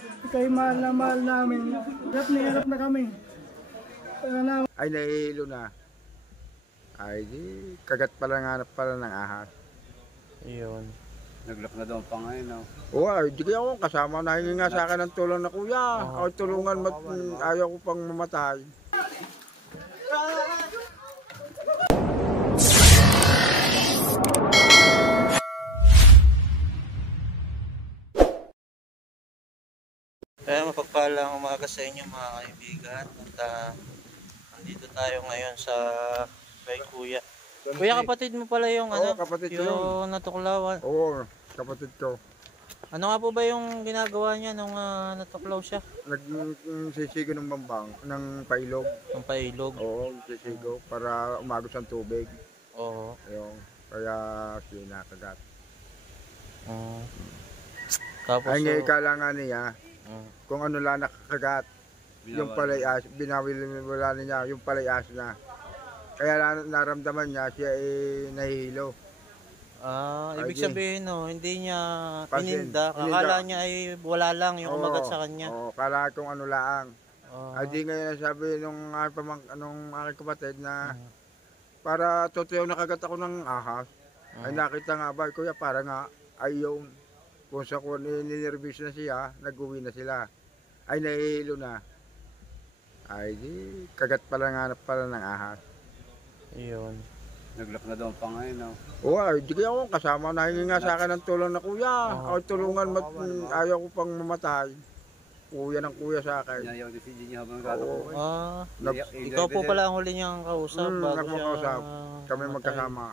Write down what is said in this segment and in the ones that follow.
Ika'y mahal na mahal namin. Hirap na kami. Ay, nahihilo na. Ay, di, kagat pala nga pala ng ahas. Ayun. Naglak na daw ang pangain, no? Oo, ay, di kaya ako kasama. Nahingi nga sa akin ng tulong na kuya. Ako tulungan, ayaw ko pang mamatay. Kaya mapagpalang umaga sa inyo mga kaibigan. At nandito tayo ngayon sa kay Kuya. Kuya, kapatid mo pala yung Oo, kapatid ko yung natuklawan. Oo, kapatid ko. Ano nga po ba yung ginagawa niya nung natuklaw siya? Nagsisigo ng bambang, ng pailog. Ng pailog? Oo, sisigo para umagos ang tubig. Oo. Ayun, kaya kinakagat. Tapos Ay, ngayon kailangan niya, kung ano lang nakakagat, yung palayas, binawil-wala niya, yung palayas na. Kaya naramdaman niya, siya nahihilo. Ibig sabihin hindi niya Pansin. ininda. Akala niya ay wala lang yung umagat sa kanya. Oo, kala kung ano lang. Ay di ngayon sabi nung aking kapatid na para totoo nakagat ako ng ahas. Ay nakita nga ba, kuya, para nga ay yung kung sa kung ninervous na siya, nag-uwi na sila. Ay nahihilo na. Ay di, kagat pala nga pala ng ahas. Ayun. Naglak na daw ang pangain, no? Oo, ay, di kaya ako kasama. Nahingi nga sa akin ng tulong na kuya. Ako tulungan, ayaw ko pang mamatay. Kuya ng kuya sa akin. Inayaw din si Gigi habang nagkataon. Ikaw po pala ang huli niyang kausap bago siya... Kami magkasama.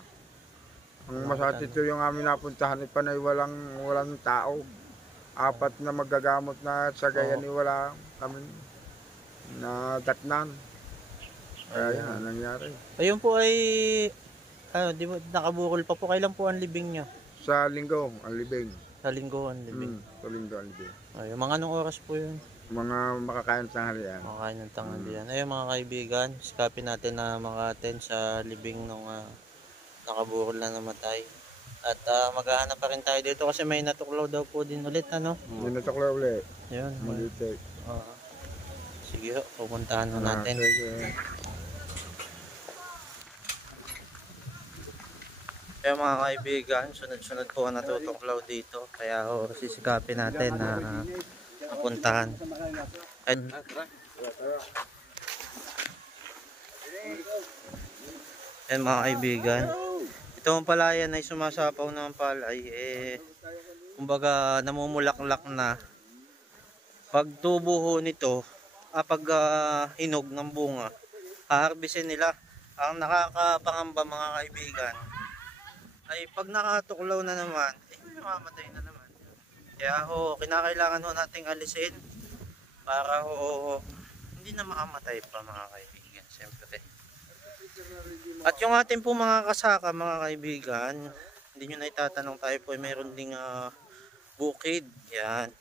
Ang masakit ito yung amin napuntahan, panay walang tao. 4 na magagamot na sa gayan wala kami nadatnan. Kaya yan ang nangyari. Ayun po ay di ba nakabukol pa po? Kailan po ang libing niya? Sa linggo, ang libing. Sa linggo ang libing. Sa linggo, ang libing. Ay, mga anong oras po yun? Mga makakain ng tanghalian. Makakain ng tanghalian. Ayun mga kaibigan, sikapin natin na maka-attend sa libing nung nakabukol na namatay. At maghahanap pa rin tayo dito kasi may natuklaw daw po din ulit, ano? Yung natuklaw ulit. Yun. Malitek. Sige ho, pupuntahan ho natin. Kaya mga kaibigan, sunod-sunod po ang natutuklaw dito. Kaya ho, sisikapin natin na mapuntahan. Yan mga kaibigan. Ito ang palayan ay sumasapaw ng palay. Kumbaga namumulaklak na. Pag tubo ho nito, pag hinog ng bunga, haharbisin nila. Ang nakakapangamba mga kaibigan ay pag nakatuklaw na naman, mamamatay na naman. Kaya kinakailangan nating alisin para hindi na makamatay pa mga kaibigan, siyempre. At yung ating po mga kasaka mga kaibigan, hindi nyo na itatanong, tayo po ay meron ding bukid. Yan.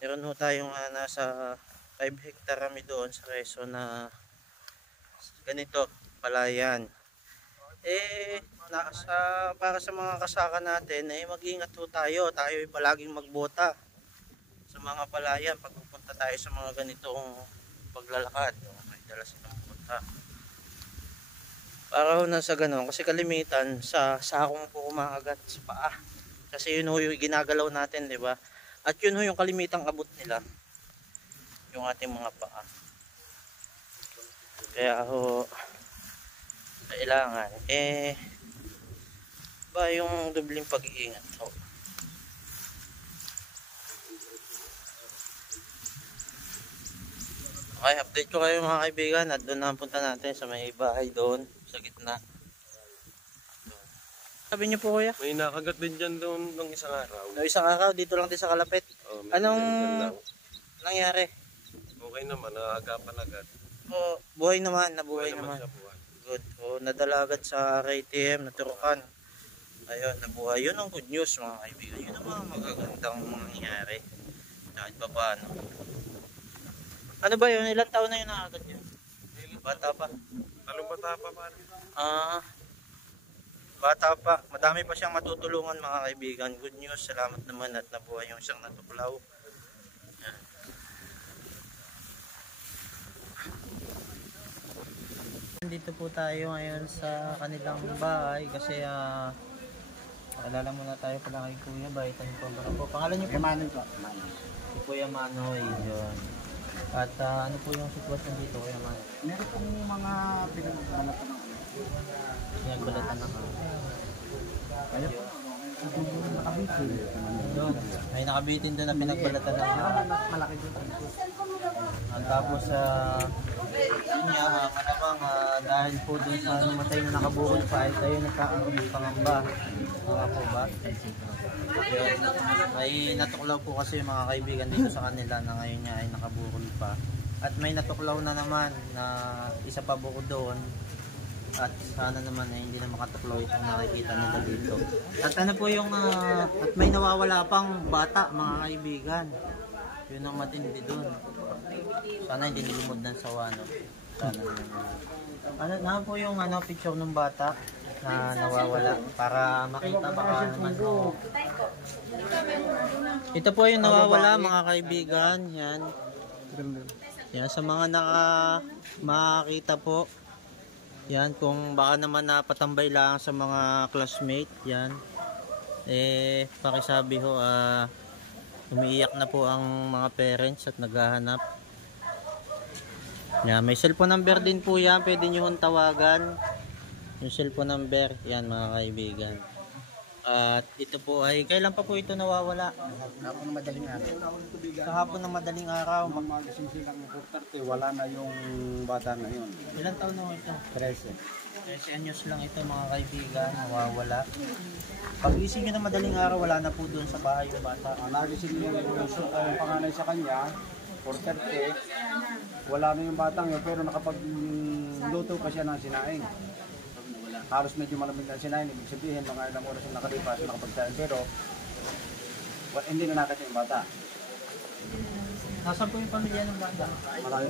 Meron tayong nasa 5 hektar kami doon sa Reso na ganito, palayan. Para sa mga kasaka natin mag-ingat tayo. Tayo ay palaging magbota sa mga palayan pag pupunta tayo sa mga ganitong paglalakad. May dala silang bota. Para nasa ganon, kasi kalimitan sa sakong po kumakagat sa paa. Kasi yun yung ginagalaw natin, di ba? At yun yung kalimitang abot nila, yung ating mga paa. Kaya kailangan ba yung dubling pag-iingat. Okay, update ko kayo mga kaibigan at doon na punta natin sa may bahay doon sa gitna. Sabi niyo po kuya? May nakagat din dyan doon ng isang araw. No, isang araw dito lang din sa Kalapit. Anong nangyari? Okay naman, naagapan agad. Buhay naman, nabuhay naman. Good. Nadalagat sa RATM, naturukan. Ayun, nabuhay. Yun ang good news mga kaibigan. Yun ang mga magagandang nangyari. Kahit pa paano. Ano ba yun? Ilang taon na yun nakagad yun? Bata pa? Talong bata pa pa. Bata pa. Madami pa siyang matutulungan mga kaibigan. Good news. Salamat naman at nabuhay yung siyang natuklaw. nandito po tayo ngayon sa kanilang bahay kasi alala muna tayo pala kay Kuya Baitan po. Po. Pangalan niyo po? Manoy po. Si Kuya Manoy. Yun. At ano po yung sitwasyon dito, Kuya Manoy? Meron pong mga pinagbalatan ng Pinagbalatan na ka. kaya po. Nakabitin. Yun. May nakabitin doon na pinagbalatan na Malaki din. At tapos yun nga, malamang dahil po doon sa namatay na nakabukol pa ay tayo nagkakaroon ng pangamba. Mga po ba? Yun. May natuklaw po kasi yung mga kaibigan dito sa kanila na ngayon niya ay nakabukol pa. At may natuklaw na naman na isa pa bukod doon. At sana naman ay hindi na makatuklaw itong nakikita nila dito. At ano po yung at may nawawala pang bata mga kaibigan. Yun ang matindi doon. Sana hindi nilumod ng sawa, no? Sana naman. Ano po yung picture ng bata na nawawala para makita baka naman po. Ito po yung nawawala mga kaibigan. Yan. Yan sa mga makakita po. Yan kung baka naman napatambay lang sa mga classmate. Yan. Pakisabi ho umiiyak na po ang mga parents at naghahanap. Yan, may cellphone number din po yan. Pwede nyo hong tawagan. Yung cellphone number. Yan mga kaibigan. At ito po ay, kailan pa po ito nawawala? Kahapon ng madaling araw. Kahapon ng madaling araw. Magising silang 4:30, wala na yung bata na yun. Ilan taon na ito? 13. 13 anyos lang ito mga kaibigan. Nawawala. Pag ising nyo ng madaling araw, wala na po doon sa bahay yung bata. Nagising yung panganay sa kanya, 4:30. Wala na yung batang yun, pero nakapagluto pa siya ng sinaing. Halos medyo malamig na sinaing, ibig sabihin mga ilang oras yung nakalipas, nakapagsain, pero hindi na nakita yung bata. Nasaan po yung pamilya ng bata?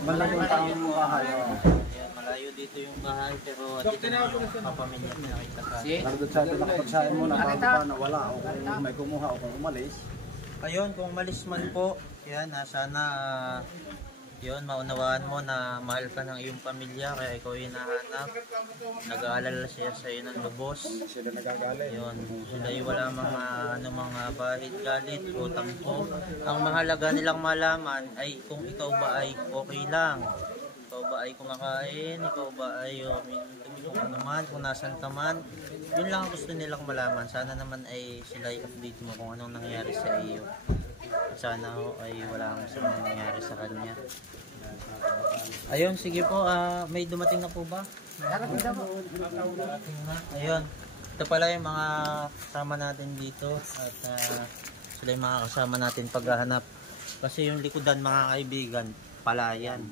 Malayo yung taong bahay. Ayan, malayo dito yung bahay pero dito na yung kapamilya na nakita sa Nandun sa ito, nakapagsain mo na bago pa na wala, o kung may kumuha o kung umalis. Ayun, kung umalis man po, yan, sana yun, maunawaan mo na mahal ka ng iyong pamilya kaya ikaw yung hinahanap. Nag-aalala siya sa iyo ng lubos. Sila nagagalit. Yun, sila yung wala mga bahid, galit o tampo. Ang mahalaga nilang malaman ay kung ikaw ba ay okay lang. Ikaw ba ay kumakain, ikaw ba ay umiinom kung ano man, kung nasan ka man. Yun lang ang gusto nilang malaman. Sana naman ay sila i-update mo kung anong nangyari sa iyo. Sana ay wala kang masamang nangyari sa kanya. Ayun, sige po, may dumating na po ba? Dumating na. Ayun, ito pala yung mga kasama natin dito at sila yung mga kasama natin paghahanap. Kasi yung likodan mga kaibigan, palayan.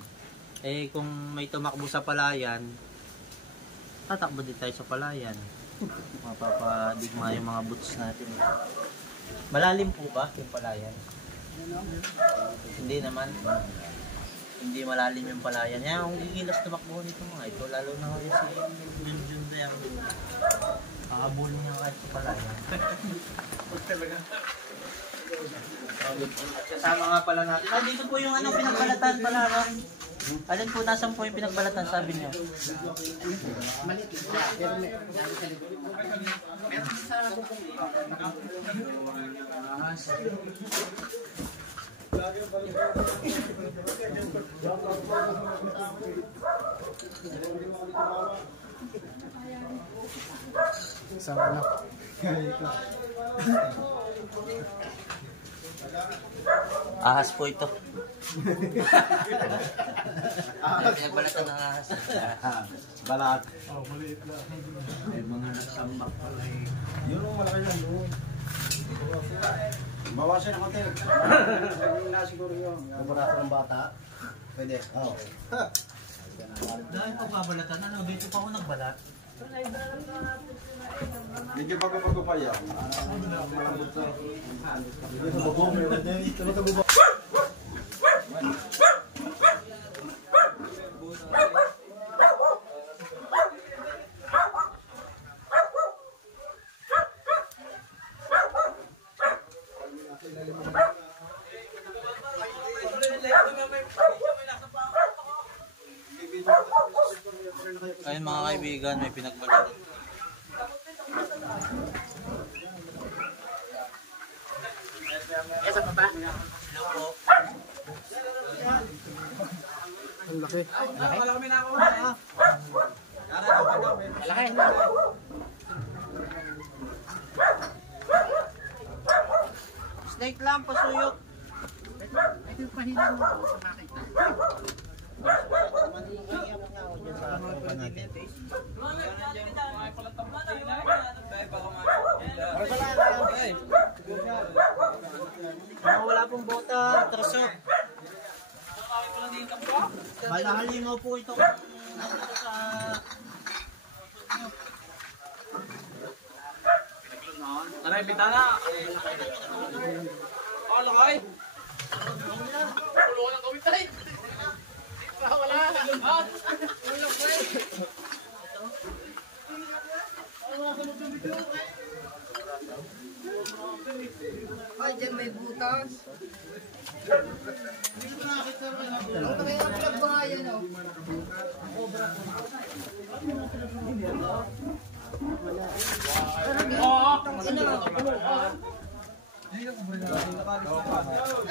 Kung may tumakbo sa palayan, tatakbo din tayo sa palayan. Mapapadigma yung mga boots natin. Malalim po ba yung palayan? Hindi naman. Hindi malalim yung palayan. Yan, kung gigilas tumakbo nito mga ito, lalo na kasi si Junjun na yan. Kakabulong niya kahit sa palayan. At kasama nga pala natin. Dito po yung pinagbalatan pala. Alin po, nasan po yung pinagbalatan, sabi niyo? Maliit siya, pero meron sa isang anak. Ahas po ito. Pinagbalatan ng ahas. Balat. May mga nagsambak pala eh. Yun ang malaki lang doon. Bawasan ng konti. Sabihin na siguro yun. Kumparato ng bata. Pwede. Oo. Dahil po babalatan, dito pa ako nagbalat. Medyo bago-bago pa yan. Ayun mga kaibigan, may pinagbalatan. Hello po. Ang laki. Snake lang, pasuyok. Wala pong bota, traso. Malahalimaw po ito. Aray, bitana! Oh, lakay! Tulungan ng kawitay! Wala! Ulang ko eh! Ay, dyan may butas. Ang kaya pinagbahayan, oh. Ay,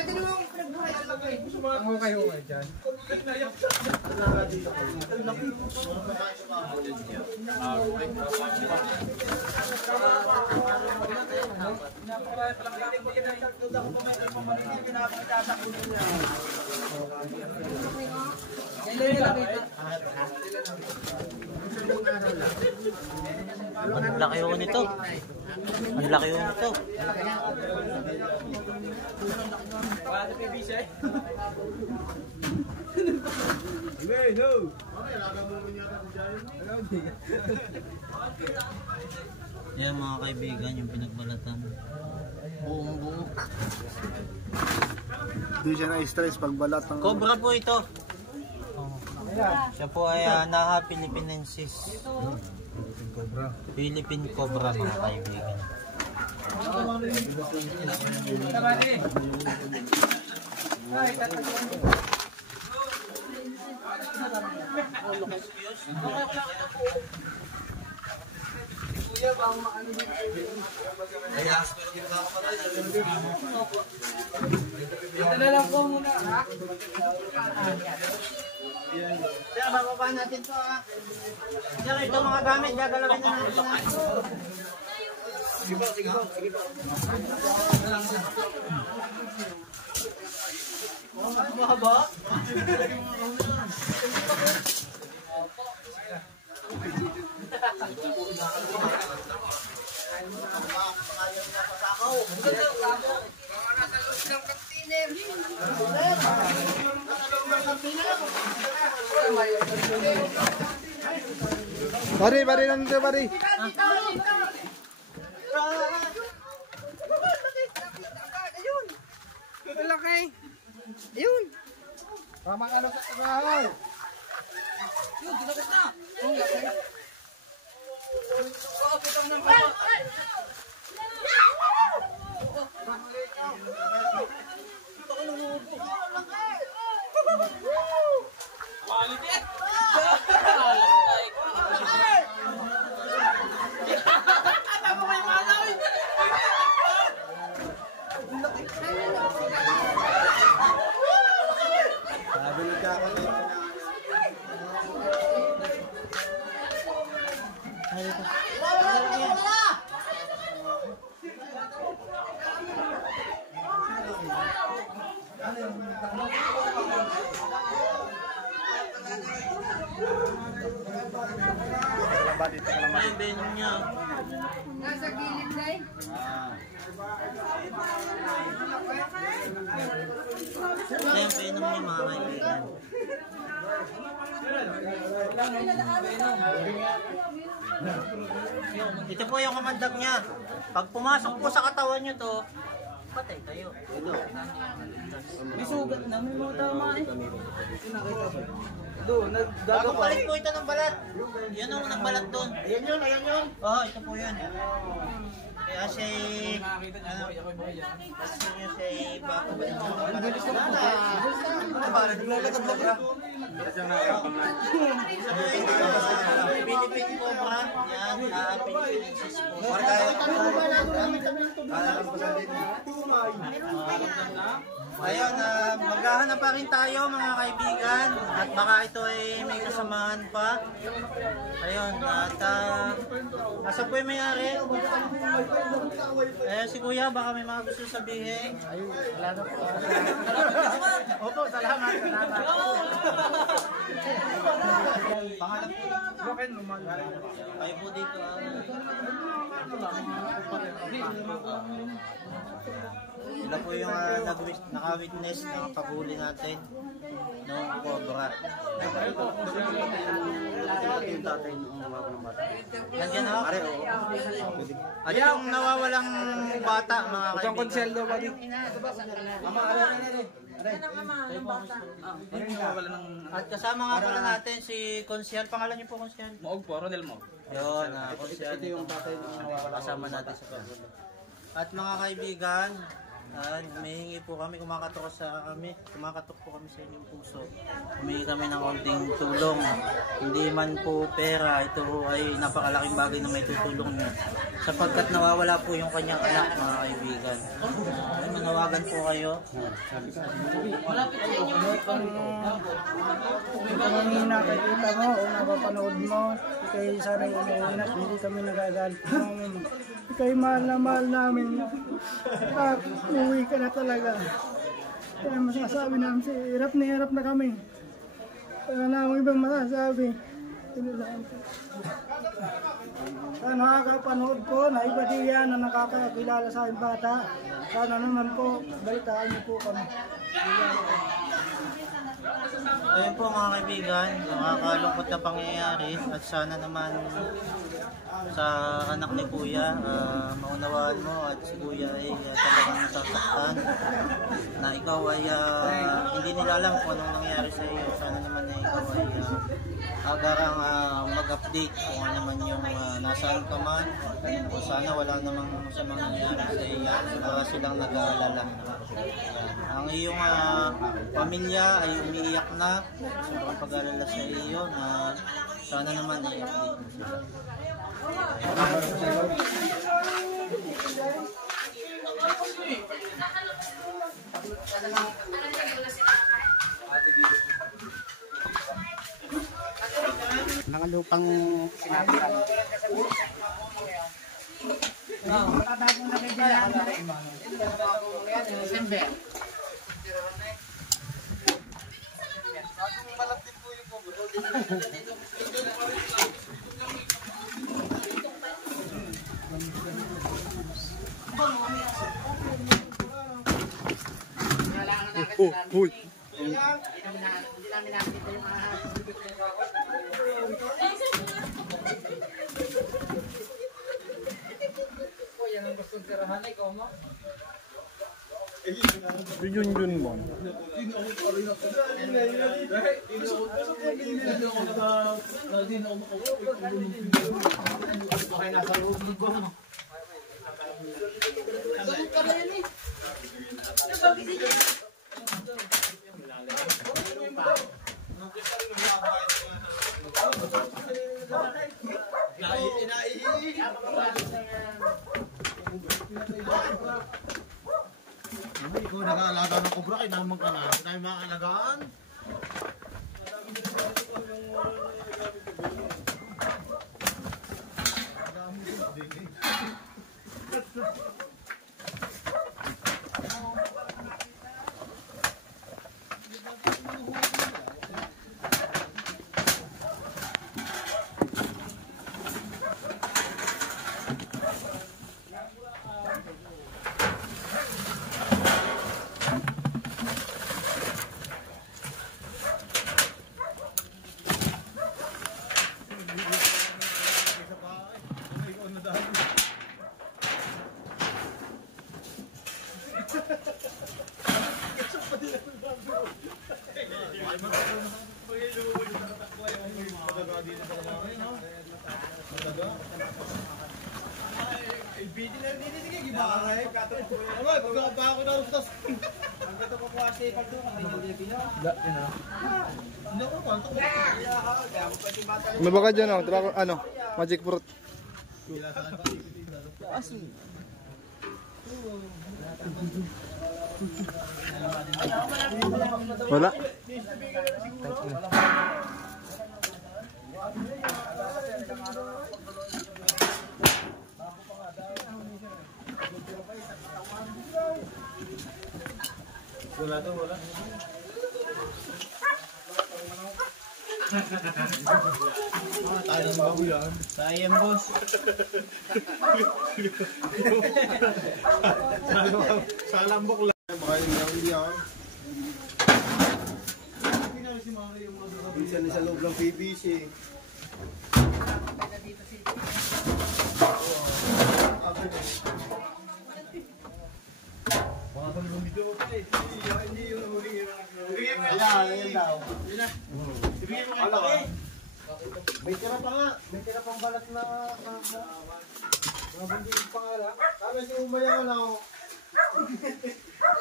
dalawang pinagbahayan lang eh. Ang laki ho nito. Ang laki ho nito. Yan mga kaibigan, yung pinagbalatan. Buong buo. Hindi siya na-stress pag balat ng... Cobra po ito. Siya po ay Naha Philippinensis. Philippine Cobra mga kaibigan. Kaya bababa natin to ha. Diyan ito mga gamit, gagalawin na natin ha. Sige po. Mahaba? Bari, nandito, bari. Malaki. Ayun. Tamang ano sa trabaho. Yun, ginagos na. Ang laki. Oo, putang ng Ay, venom niya. nasa gilid na eh. Ito yung venom niya mga kaibigan. Ito po yung kamandag niya. Pag pumasok po sa katawan niyo to, patay kayo. May sugat na, may mga tama eh. Bagong palit po ito ng balat. Yan ang nagbalat doon. Ayan yun. Oo, ito po yun. Kaya si... Ano? Kasi nyo si Bako ba ito? Ano ba? Naglalagab-lagab. Philippine Cobra. Yan, Philippine Cisco. Ayun, maghahanap pa rin tayo mga kaibigan. At baka ito ay may kasamahan pa. Ayun, at asa po yung may-ari? Ayun si Kuya, baka may mga gusto sabihin. Wala na po. Opo, salamat. Pangalan po. Kayo po dito. Sila po yung naka-witness ng paghuli natin noong Cobra. Yung tatay nung umawag ng bata. Nandiyan ako. At yung nawawalang bata, mga kaibigan. Itong konseldo ba din? At kasama nga pala natin si Konsyal. Pangalan niyo po, Konsyal? Moog po, Ronel Moog. Yun, Konsyal. Ito yung tatay na kasama natin sa paghuli. At mga kaibigan, humihingi po kami, kumakatok po kami sa inyong puso. Humihingi kami ng konting tulong. Hindi man po pera, ito ay napakalaking bagay na may tutulong nyo. Sapagkat nawawala po yung kanyang anak, mga kaibigan. Ay, manawagan po kayo. Malapit sa inyo. Kung nakikita mo o napapanood mo, ikay sana'y umuunat, hindi kami nagagalit. Ikay mahal na mahal namin. At uwi ka na talaga. Kaya masasabi namin si hirap na kami. Wala na akong ibang masasabi. Ito lang po. Sa nakakapanood po na iba diyan na nakakakilala sa aking bata, sana naman po, balitaan niyo po kami. Ayun po mga kaibigan, nakakalungkot na pangyayari at sana naman sa anak ni Kuya, maunawaan mo at si Kuya ay talagang nasasaktan na ikaw ay hindi nila alam kung anong nangyari sa iyo. Sana naman na ikaw ay agarang mag-update kung ano naman yung nasaan ka man o sana wala namang masamang nangyari sa iyo para silang nag-aalala. Ang iyong pamilya ay umiiyak na sa pag-aalala sa iyo na sana naman ay update mo sila. Mga lupang sinabi kami. Uy! Yun mo. Ikaw nag-aalaga ng kubra, kinamang ka na. Hindi tayo makakalagaan. May baka dyan magic fruit. Wala. Sayang, boss. Salambok lang. Baka hindi ako. Minsan sa loob ng PVC. May tira pa nga. May tira pang balat na nabundig pa nga lang. Sabi si Umaya nga lang.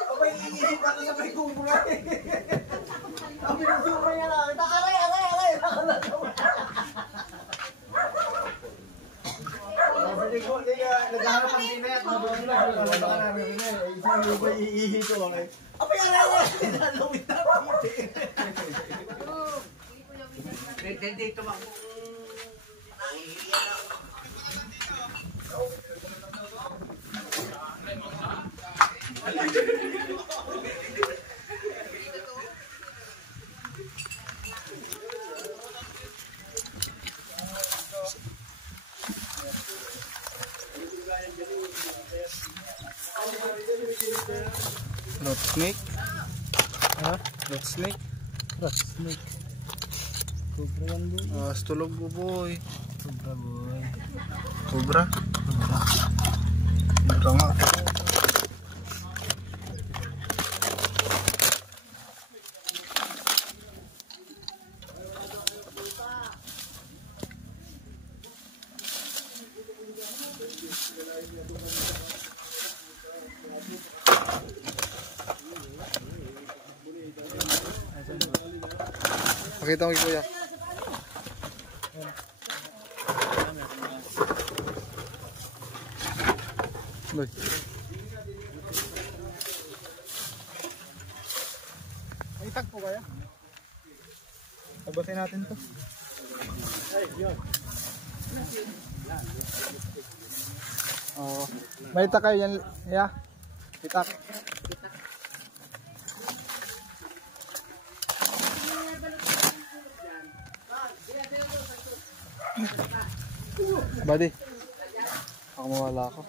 Abay, iisip ako sa may kumula eh. Sabi ng si Umaya lang. Aray! Sabi ko, naghahanap ang dinayat. Nabuhin lang. Baka namin yun eh. Isang yung ba iihi ko ako eh. Abay, aray! Nalawit na dito ba? Rat snake. Ha? Rat snake. Rat snake. Cobra yan, boy. Tulog po, boy. Cobra, boy. Cobra? Cobra nga. Pakita mo kay kuya. Boy. May tag po kaya? Tabasin natin to. Oh, may tag kayo yan, yeah. Itak. Buddy. Ako mawala ako.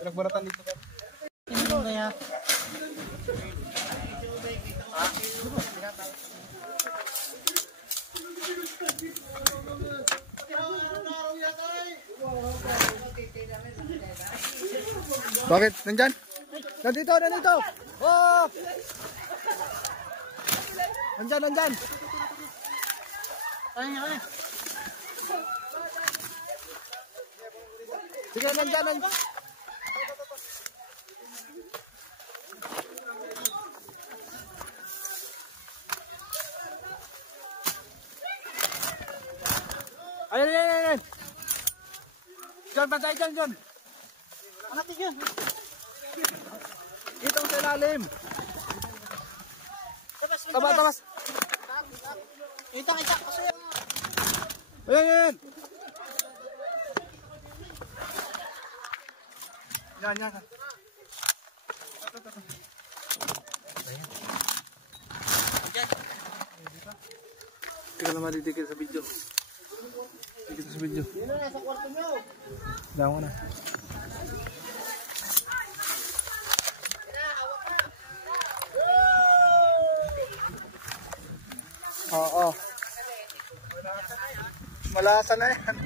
Pinagbaratan dito ka. Ano kaya? Bakit? Nandyan? Nandito! Oh! Nandyan! Kaya. Sige, nandyan! Ayan! Diyan, bantay dyan! Anak yun. Itong sa ilalim! Tabas! Kita. Kasi Ayan! Yan. Kaya naman didikit sa video. Dikit sa video. Yun na, nasa kwarto nyo. Diyan ko na. Oo. Malasa na yan.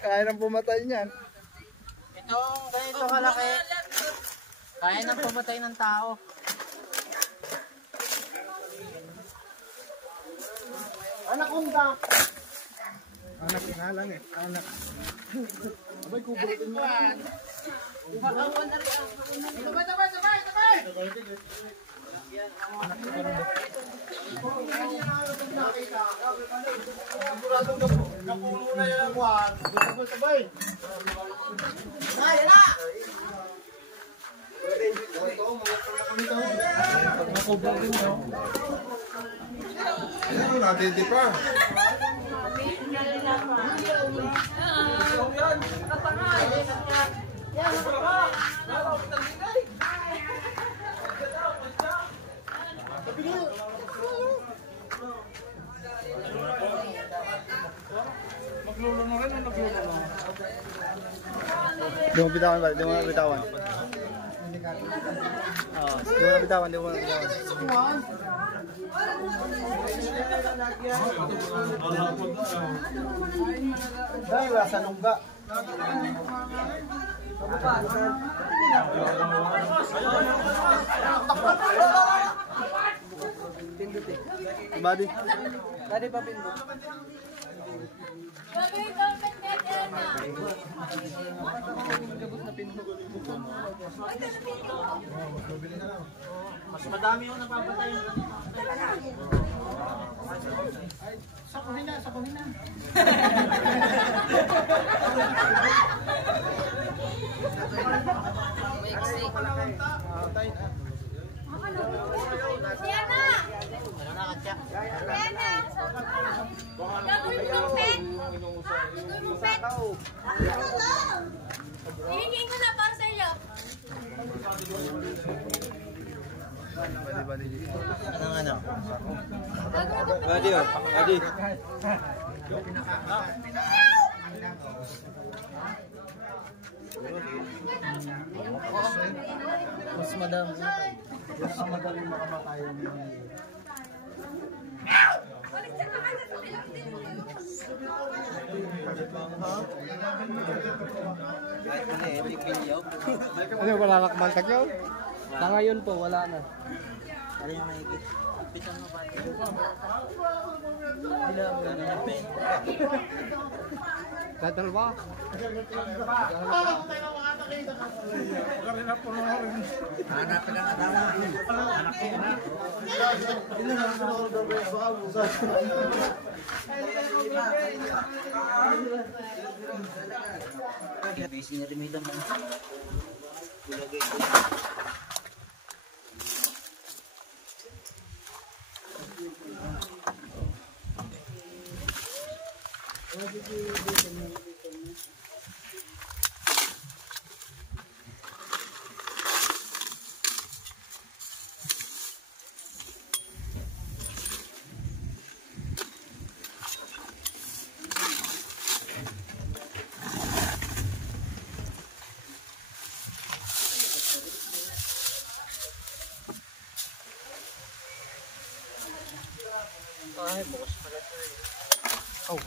Kaya nang pumatay niyan. itong ganito kalaki. Kaya nang pumatay ng tao. Anak unta. Anak nga lang eh. Anak. Abay, kubutin mo. Sabay! Napuno na yan ang kuhan. Sabay. Ay, na! Ano natin di pa? Maglulo na rin o naglulo na? Di mo bitawan ba? Di mo bitawan. Di mo bitawan, di mo bitawan. Dahil wala sa lungga. Badi. Badi pa pindot. Mas madami yung napapatay. Sakuhin na, sakuhin na. Diana! Diana! Gagawin mo pet! Gagawin mo pet! Hihingin ko na para sa iyo. Ano? Badi oh, badi. Mas madami. Mas madaling makamatayan yung Ano, wala na kumantag yun? Sa ngayon po, wala na. Ano yung mahigit? Pitan mo ba? Tatal ba? Hanapin ang adama. Busy na rin nila man. Ay, bukas pala ito eh. Oh.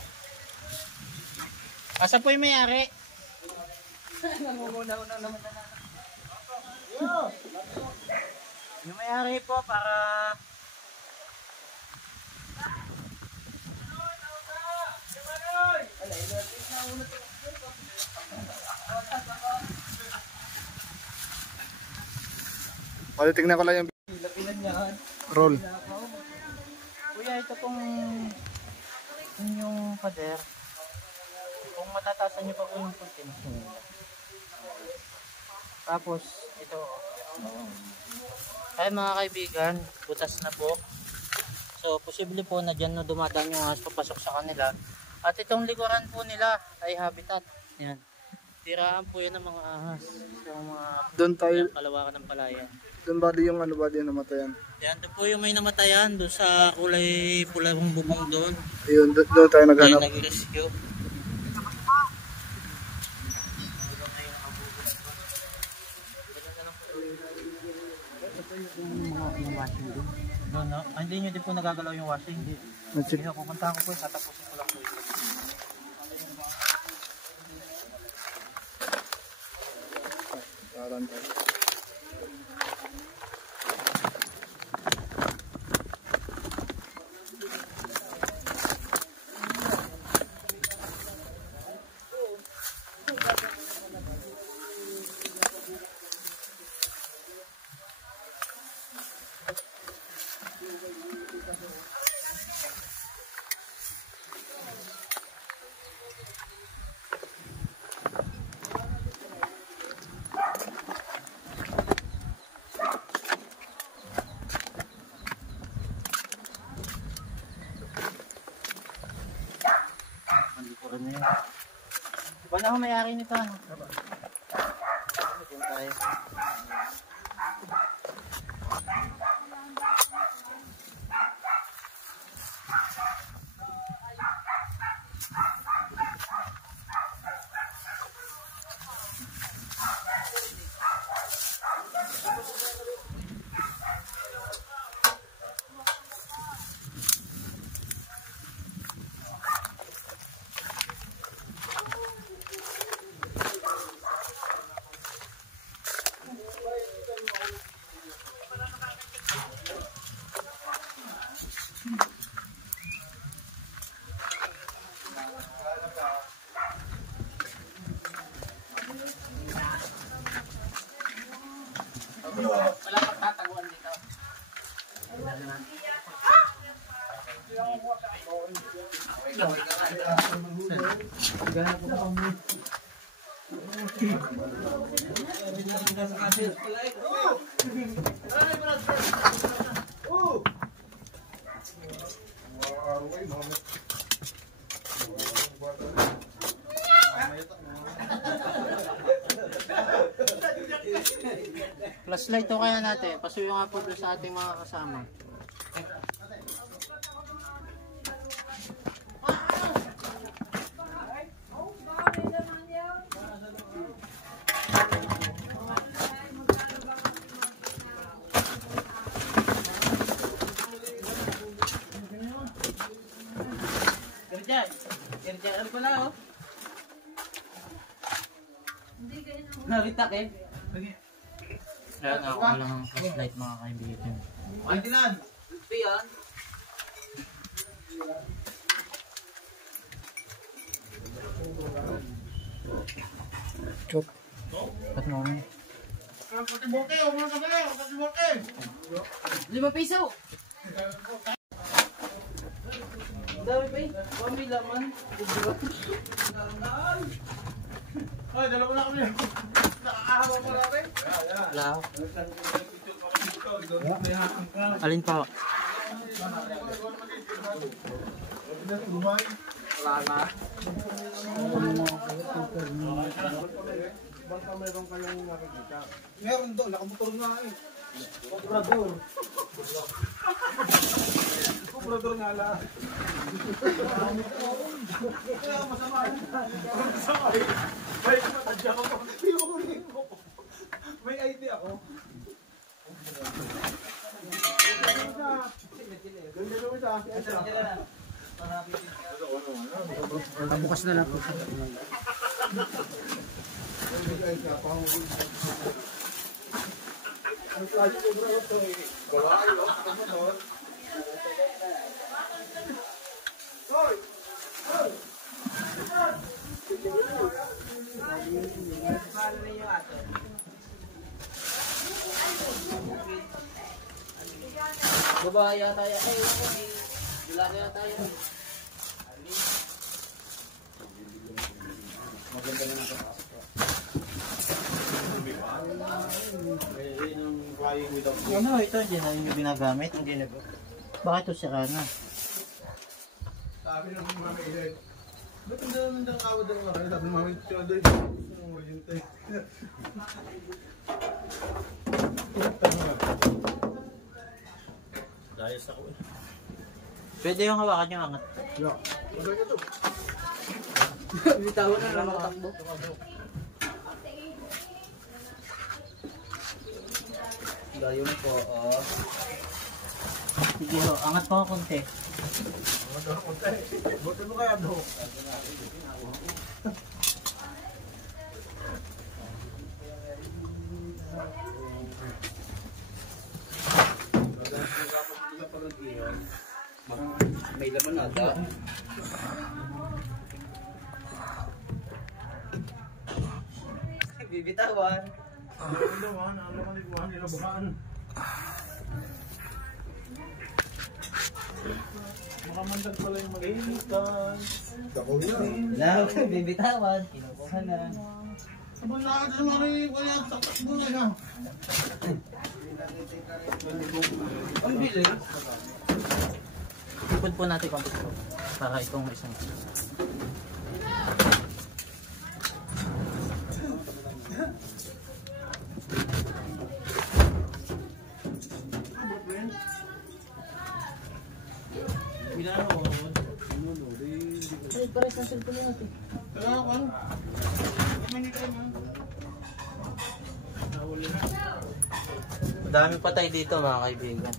Asa po yung may-ari? Namumuna-una naman na. Yung may-ari po para... O, tingnan ko lang yung roll. Kuya, ito pong inyong pader. Kung matatasan nyo pa po yung konti. Tapos, ito. Ay mga kaibigan, butas na po. So, posible po na dyan no, dumadaan yung ahas papasok sa kanila. At itong likuran po nila ay habitat. Yan. Tiraan po yan ng mga ahas. Yung mga Doon tayo, kalawakan ng palayan. doon bali yung ano bali yung namatayan. Yan, doon po yung may namatayan. Doon sa kulay pula ng bubong doon. Ayun, doon tayo naghanap. Ayun, nag-rescue. Doon, no? Ah, hindi nyo din po nagagalaw yung washing. Hindi. Sige, pupunta ko po. Tatapusin ko lang po ito. Iba na ako may-ari nito, ano? Diyan tayo. Wala pagtataguan dito. Flashlight to kaya natin. Pasuyo nga po doon sa ating mga kasama. Kerja, ano pala oh? Naritak eh. Ayan, ako lang ang flashlight mga kaibigan. Ay, Dilan! Ito yan. Chok. Ba't mo mo? Patibote, umulong ka pala, patibote! 5 piso! Dami pa eh. May laman. Ay, dalawa na kami. Nakakahawa pa natin. Wala. Alin pa? Wala na. Baka meron kayong nakikita. Meron doon, nakamotor nga eh. Obrador. Obrador nga lang. Kaya masama. Masama eh. May matadya ako. Pinukunin mo. May idea ako. Bukas na lang po. Babae yata yun. Wala na yata yun. Maganda na ito. Ano ito? Hindi na yung ginagamit. Hindi na. Bakit ito sira na? Sabi ng mga kailan. Ba't hindi naman ang kawad ng mga kailan? Sabi ng mga kailan doon. Ang maghintay. Dayos ako eh. Pwede yung hawakan yung angat. Maganda ito. Bitawan na lang matakbo. Dayo na po. Sige ho, angat pa ako konti. Buti mo kaya do. May laman na da. Bibitawan. Ano naman, ano naman, nila bukaan. Nakamandag pala yung mag-iinitan. Wala, bibitawan. Kinukuha na. Sabang nakakita sa mga wala sa takbo na siya. Ang bilis. Ipod po natin konti po. Para itong isang. Ay, pares ang cellphone natin. Madami patay dito mga kaibigan.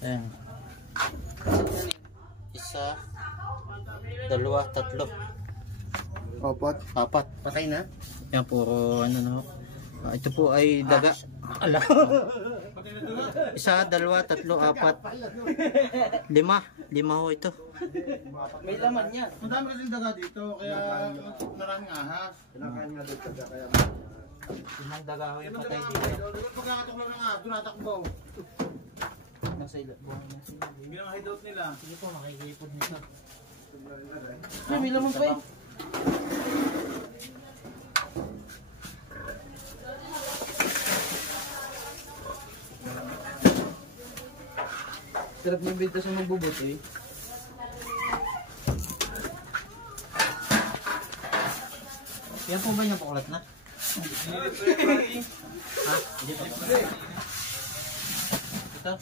Ayan. Isa, dalawa, tatlo. Apat. Patay na? Yan, puro ano no. Ito po ay daga. Ala. Isa, dalawa, tatlo, apat. Lima ho ito. May laman yan. Madami kasing daga dito, kaya maraming ahas. Kinakain nga dito kaya Limang daga ho yung patay dito. Pagkakatok lang ng ahas, tunatakbo. Nasa buhay na sila. Hindi ang hideout nila. Sige po, makikipod nito. Ay, may laman pa eh. Sarap ng benta sa magbubot eh. Yan po ba yung pakulat na? Ha? Hindi pa. Ito?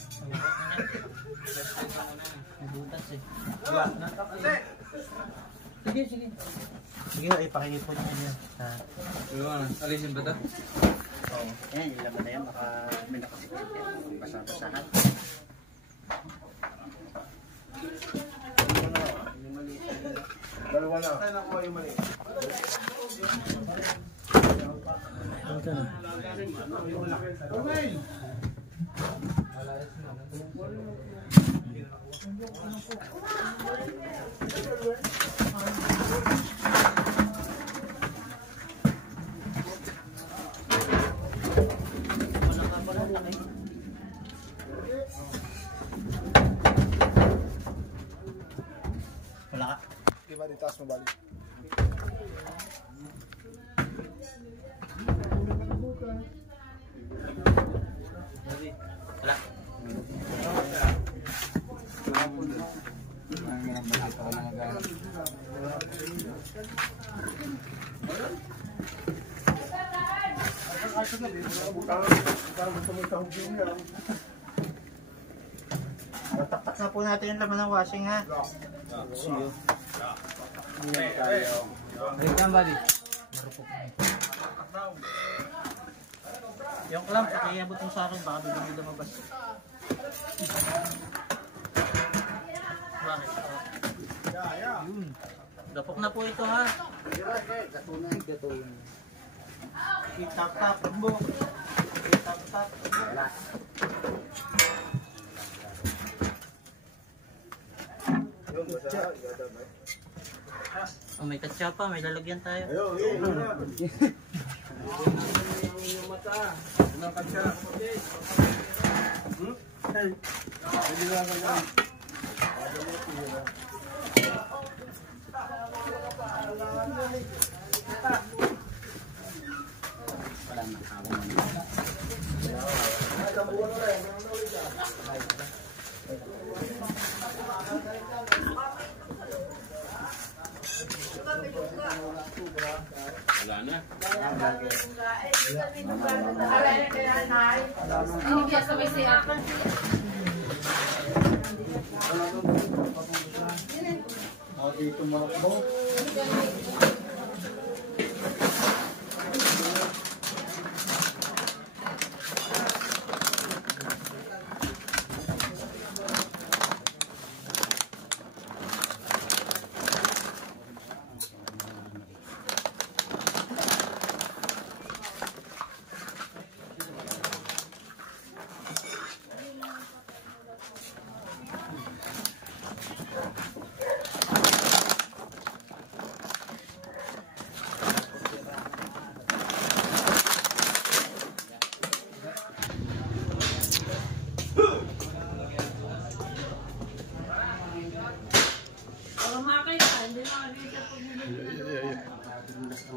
Nabutas eh. Sige. Sige, ipakikipon nyo yun. Alisin ba ito? Oo. Yan, yung laban na yan. Baka may nakasikip yan. Basa-basahan. dalawa na. Ay, nakuha yung mali. Wala ka. Diba, di taas mo balik. Wala. Taktak na po natin yung laman ng washing ha. Siyo. Balikan bali. Marupok na. Yung clamp, pakiabot mo sa akin, baka biglang may lumabas. Bakit? Yun. Dapok na po ito ha. Gatunan. Itap-tap mo. Itap-tap mo. Oh, may katsa pa, may lalagyan tayo. Yung mata. Ang katsa. Hey. Hindi na ganyan. Wala na. Hindi kaya sabay siya. Dito marakbo.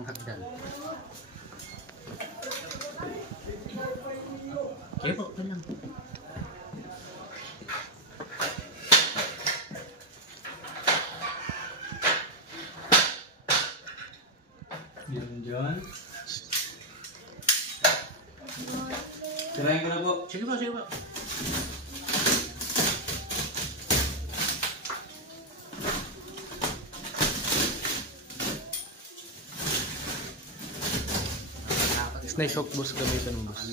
pang hagdan. Sige po, ito lang. Yan dyan. Sirahin ko na po. Sige po, sige po. Snake hook boss gamitin mo boss.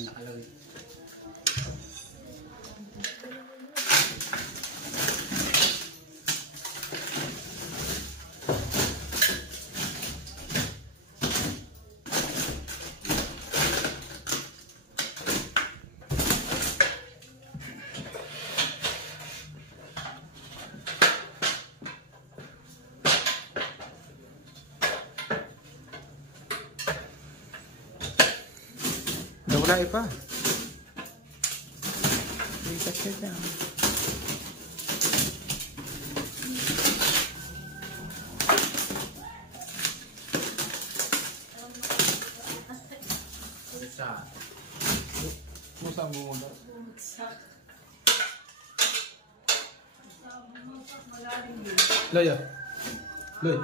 Wala pa. Lipat siya dyan. Musang bumunda. Loy. Loy.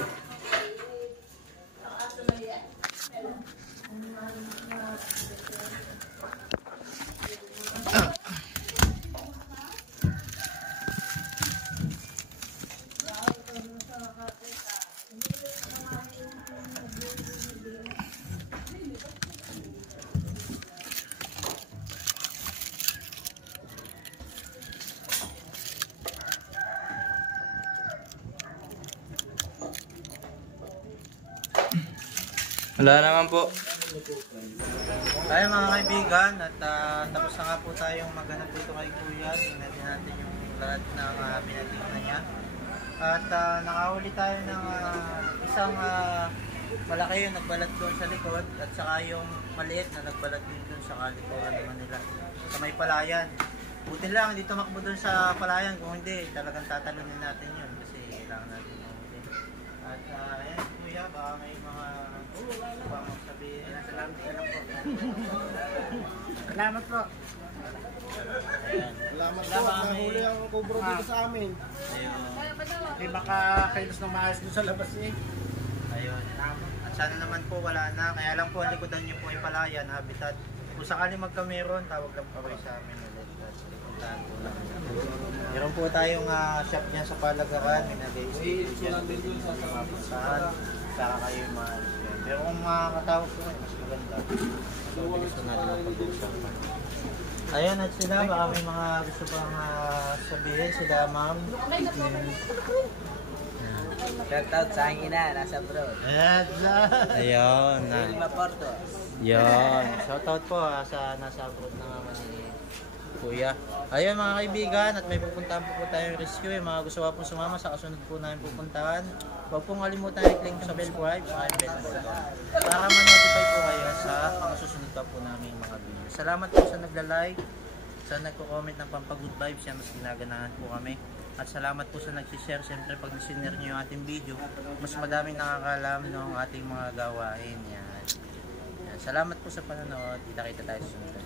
Wala naman po. Tayo mga kaibigan at tapos na nga po tayong maghanap dito kay Kuya. Tingnan din natin yung lahat ng pinatignan niya. At nakahuli tayo ng isang malaki yung nagbalat doon sa likod at saka yung maliit na nagbalat din doon sa kalikuran naman nila sa may palayan. Buti lang hindi tumakbo doon sa palayan, kung hindi talagang tatalunin natin yun kasi kailangan natin mahuli. At ayan Kuya, baka may mga sabihin. Salamat ka lang po. Salamat po. Ayan. Salamat po. Nahuli ang kubro dito sa amin. Ayun. Hindi makakailos ng maayos doon sa labas eh. Ayun. At sana naman po wala na. Kaya lang po ang likodan niyo po ay palayan, habitat. Kung sakali magkameron, tawag lang po kayo sa amin ulit. Puntahan po lang. Meron po tayong shop niya sa Palagaran. May nag-i-isip lang din doon sa mapuntahan. Saka kayo maalis yan. Pero kung makakatawag po kayo, mas maganda. So, bilis na natin ang pag-usapan. Ayun, at sila, baka may mga gusto pang sabihin. Sila, ma'am. Shoutout sa aking ina, nasa abroad. Ayun. Lima Porto. Yun. Shoutout po sa nasa abroad na naman ni Kuya. Ayun mga kaibigan, at may pupuntahan po tayong rescue. Mga gusto pa pong sumama sa kasunod po namin pupuntahan. Huwag pong kalimutan i-click sa bell po ay bell button para ma-notify po kayo sa mga susunod pa po namin mga video. Salamat po sa nagla-like, sa nagko-comment ng pampagood vibes, yan mas ginaganahan po kami. At salamat po sa nag-share. Siyempre pag nag-share nyo yung ating video, mas madaming nakakalam ng ating mga gawain. Yan. Salamat po sa panonood. Kita-kita tayo sa sunod.